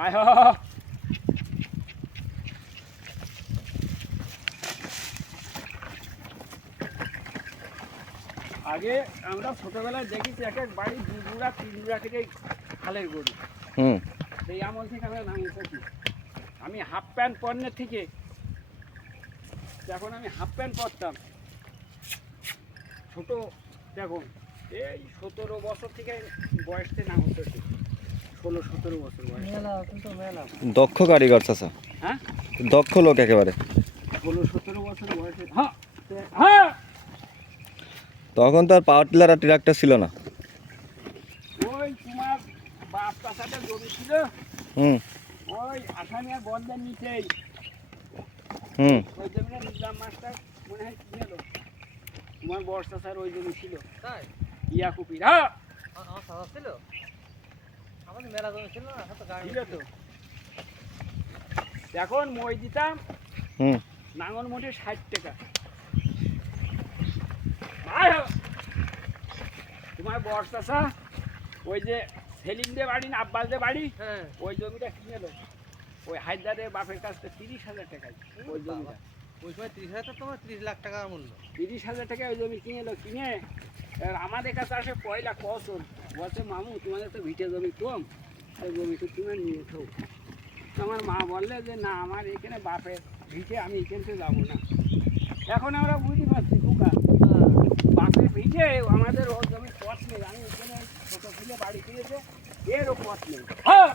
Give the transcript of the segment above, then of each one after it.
By হ। আগে আমরা ছোটবেলায় দেখেছি এক এক বাড়ি 2 জোড়া 3 জোড়া থেকে খালের গরু। সেই আমল থেকে আমরা নাম উঠেছি। আমি হাফ প্যান্ট পরনের থেকে যখন আমি হাফ প্যান্ট পরতাম ছোট, দেখুন এই 17 বছর থেকে বয়সে নাম উঠেছে, 16-17 বছর বয়স। দক্ষ কারিগর চাচা, হ্যাঁ দক্ষ লোক একেবারে। 16-17 বছর বয়সে। হ্যাঁ হ্যাঁ, তখন তো আর পাওয়ার টিলার আর ট্রাক্টর ছিল না। ওই তোমার বাপ চাচাটা জমি ছিল ওই আসামিয়া বন্ধের নিচেই। ওই জমিটা নিজাম মাস্টার মনে হয় কিনে এলো। তোমার বর্ষা স্যার ওই জমি ছিল তাই ইয়াকুপির। হ্যাঁ আমার সাদা ছিল, আমাদের মেলা জমি ছিল না, তো গাড়ি ছিল তো। এখন মই দিতাম নাঙল মোটে 60 টাকা। তোমার বর্ষা স্যার ওই যে সেলিমদের বাড়ি না আব্বাসদের বাড়ি, হ্যাঁ ওই জমিটা কিনে এলো ওই হায়দারের বাপের কাছ থেকে 30,000 টাকায়। ওই জমিটা ওই সময় 30,000 তোমার 30 লাখ টাকার মূল্য। 30,000 টাকায় ওই জমি কিনে এলো। কিনে এবার আমাদের কাছে আসে পয়লা কসন, বলছে মামু তোমাদের তো ভিটে জমি কম, ওই জমিটা তুমি নিয়ে খাও। আমার মা বললে যে না আমার এখানে বাপের ভিটে, আমি এখান থেকে যাবো না। এখন আমরা বুঝতে পারছি খোকা, বাপের ভিটে আমাদের ওর জমি পথ নেই। আমি এখানে ছোটো ছেলে বাড়ি ফিরেছে, এরও পথ নেই। হ্যাঁ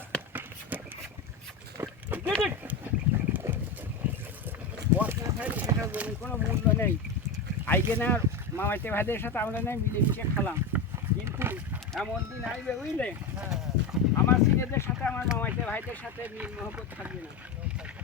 পথ না থাকলে সেটা জমির কোনো মূল্য নেই। আইগেনার মামাইতে ভাইদের সাথে আমরা নেই মিলেমিশে খালাম, কিন্তু এমন দিন আইবে বুঝলে আমার ছেলেদের সাথে আমার মামাইতে ভাইদের সাথে মিল মহব্বত থাকবে না।